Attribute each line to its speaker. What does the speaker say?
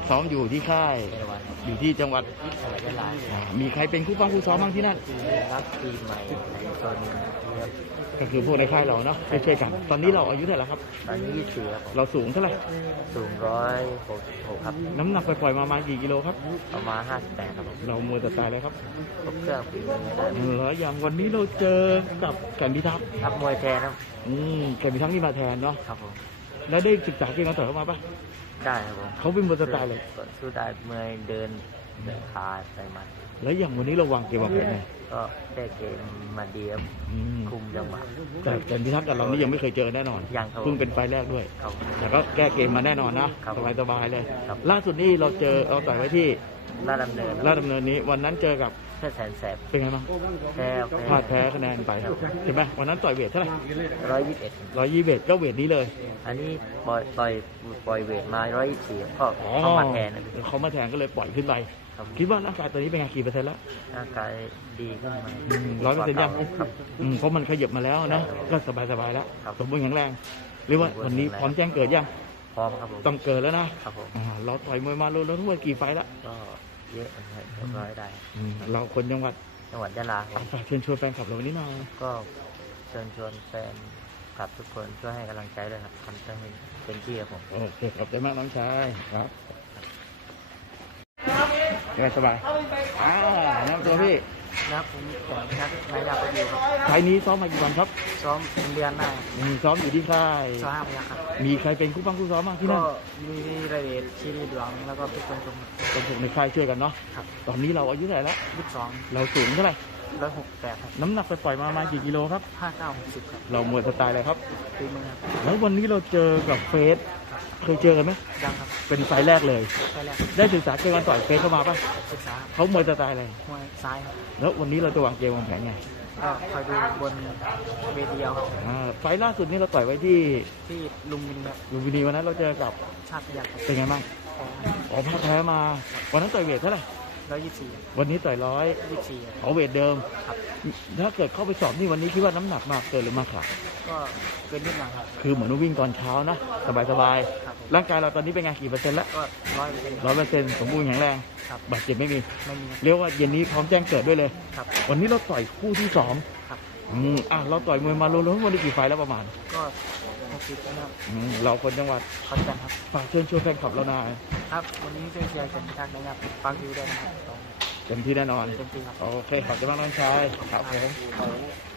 Speaker 1: ซ้อมอยู่ที่ค่าย
Speaker 2: เอราวัณครับ
Speaker 1: อยู่ที่จังหวัด
Speaker 2: สวัสดีครับ
Speaker 1: มีใครเป็นคู่ป้องคู่ซ้อมบ้างที่นั่น
Speaker 2: รับปีใหม่ในโซนนี้ครับ
Speaker 1: ก็คือพวกในค่ายเราเนาะช่วยๆกัน ตอนนี้เราอายุเท่าไหร่แล้วครับ
Speaker 2: ตอนนี้24ครับผม
Speaker 1: เราสูงเท่าไหร่
Speaker 2: สูง166ครับ
Speaker 1: น้ำหนักปล่อยๆมาประมาณกี่กิโลครับ
Speaker 2: ประมาณ58ครับผม
Speaker 1: เรามวยแต่ตายเลยครับ
Speaker 2: ครบเครื่องฝีมือได้
Speaker 1: แล้วอย่างวันนี้เราเจอกับแก่นพิทักษ์
Speaker 2: ครับมวยแทนครับ
Speaker 1: แก่นพิทักษ์นี่มาแทนเนาะ
Speaker 2: ครับผม
Speaker 1: แล้วได้ศึกษาเกมการต่อยเข้ามาปะ
Speaker 2: ได้ครับผม
Speaker 1: เขาเป็นมวยสไตล์เลย
Speaker 2: สู้ได้เมื่อยเดินขาใส่หมัด
Speaker 1: แล้วอย่างวันนี้เราวางเกมวางแผนไง
Speaker 2: ก็แก้เกมมาดีครับ
Speaker 1: อืม
Speaker 2: คุมจังหวะ
Speaker 1: แต่แก่นพิทักษ์กับเรานี่ยังไม่เคยเจอแน่นอน
Speaker 2: ยังครับ
Speaker 1: เพิ่งเป็นไฟล์แรกด้วย
Speaker 2: ครับ
Speaker 1: แต่ก็แก้เกมมาแน่นอนนะครับ สบายๆเลย
Speaker 2: ครับ
Speaker 1: ล่าสุดนี่เราต่อยไว้ที่
Speaker 2: ลาดดำเนิน
Speaker 1: ราชดำเนินนี้วันนั้นเจอกับ
Speaker 2: เพื่อแสนแสบ
Speaker 1: เป็นไงบ้าง
Speaker 2: แพ้
Speaker 1: พลาดแพ้คะแนนไปใช่ไหมวันนั้นต่อยเวทเท่าไหร่
Speaker 2: 121
Speaker 1: 120ก็เวทนี้เลย
Speaker 2: อันนี้ปล่อยเวทมา124ก็เข้ามาแทนนะพี่
Speaker 1: เขามาแทนก็เลยปล่อยขึ้นไป
Speaker 2: ครับ
Speaker 1: คิดว่าร่างกายตอนนี้เป็นไงกี่เปอร์เซ็นต์แล้ว
Speaker 2: ร่างกายดีขึ้นมา
Speaker 1: 100%ยัง
Speaker 2: ครับ
Speaker 1: เพราะมันขยับมาแล้วนะก็สบายๆแล้ว
Speaker 2: ครับ
Speaker 1: สมบูรณ์แข็งแรงหรือว่าวันนี้พร้อมแจ้งเกิดยัง
Speaker 2: พร้อมครับผม
Speaker 1: ต้องเกิดแล้วนะครับ
Speaker 2: ผม
Speaker 1: เราต่อยมวยมารู้แล้วทั้งหมดกี่ไฟล์แล้ว
Speaker 2: ก็เยอะนะครับเรียบร้อยได้
Speaker 1: เราคนจังหวัด
Speaker 2: จังหวัดยะลาครับ
Speaker 1: ฝากเชิญชวนแฟนคลับเราวันนี้หน่อย
Speaker 2: ก็เชิญชวนแฟนคลับทุกคนช่วยให้กำลังใจด้วยครับทำให้เป็นที่ครับผม
Speaker 1: โอเคขอบใจมากน้องชายครับสบายแนะนำตัวพี่
Speaker 2: นะครับผมแต่นักนายาประดิวครับ
Speaker 1: ไฟล์นี้ซ้อมมากี่วันครับ
Speaker 2: ซ้อมเป็นเดือนหน้า
Speaker 1: ซ้อมอยู่ที่ค่าย
Speaker 2: ซ้อม5พยัคฆ์ครับ
Speaker 1: มีใครเป็นคู่ป้องคู่ซ้อมบ้างที่นั่
Speaker 2: ก็
Speaker 1: น
Speaker 2: มีระเวทชีรีหลวงแล้วก็พี่คนชม
Speaker 1: เป็นพวกในค่ายช่วยกันเนาะ
Speaker 2: ครับ
Speaker 1: ตอนนี้เราอายุเท่าไหร่แล้ว
Speaker 2: 22
Speaker 1: เราสูงเท่าไหร่
Speaker 2: 168ครับ
Speaker 1: น้ำหนักไปปล่อยมาประมาณกี่กิโลครับ
Speaker 2: 59 60ครับ
Speaker 1: เรามวยสไตล์อะไรครับ
Speaker 2: ปีมือครับ
Speaker 1: แล้ววันนี้เราเจอกับเฟส เคยเจอกันไหม
Speaker 2: ยังครับ
Speaker 1: เป็นไฟล์แรกเลย
Speaker 2: ไปแรก
Speaker 1: ได้ศึกษาเกมการต่อยเฟสเข้ามาป่ะ
Speaker 2: ศึกษา
Speaker 1: เขามวยสไตล์อะไร
Speaker 2: มวยซ้ายครับ
Speaker 1: แล้ววันนี้เราจะวางเกมวางแผนไง
Speaker 2: ก็คอยดูบนเวทีเอาครับ
Speaker 1: ไฟล์ล่าสุดนี้เราต่อยไว้ที่
Speaker 2: ที่ลุมพินีแบบ
Speaker 1: ลุมพินีวันนั้นเราเจอกับ
Speaker 2: ชาติพยัคฆ์ครับ
Speaker 1: เป็นไงบ้างอ๋อพลาดแพ้มา วันนั้นต่อยเวทเท่าไหร่
Speaker 2: 124
Speaker 1: วันนี้ต่อย
Speaker 2: 24
Speaker 1: เอาเวทเดิม
Speaker 2: ครับ
Speaker 1: ถ้าเกิดเข้าไปสอบนี่วันนี้คิดว่าน้ำหนักมากเกินหรือมากขาด
Speaker 2: ก็เกินนิดหน่อยครับ
Speaker 1: คือเหมือนว่าวิ่งตอนเช้านะสบาย
Speaker 2: ครับผม
Speaker 1: ๆร่างกายเราตอนนี้เป็นไงกี่เปอร์เซ็นต์แล้ว
Speaker 2: ก็100%
Speaker 1: 100%สมบูรณ์แข็งแรง
Speaker 2: ครับ
Speaker 1: บาดเจ็บไม่มี
Speaker 2: ไม่มีครับ
Speaker 1: เรียกว่าเย็นนี้พร้อมแจ้งเกิดด้วยเลย
Speaker 2: ครับ
Speaker 1: วันนี้เราต่อยคู่ที่สอง
Speaker 2: ครับ
Speaker 1: เราต่อยมวยมารวมๆวันนี้กี่ไฟล์แล้วประมาณ
Speaker 2: ก็60นะครับ
Speaker 1: เราคนจังหวัด
Speaker 2: ขอนแก่นครับ
Speaker 1: ฝากเชิญชวนแฟนคลับเราหน่อย
Speaker 2: ครับ วันนี้ช่วยเชียร์กันทักนะครับฟังดูด้วยนะครับ
Speaker 1: เต็มที่แน่นอน
Speaker 2: เต็มที่ครับ
Speaker 1: โอเคขอบคุณมากน้องชายครับผม
Speaker 2: ครับ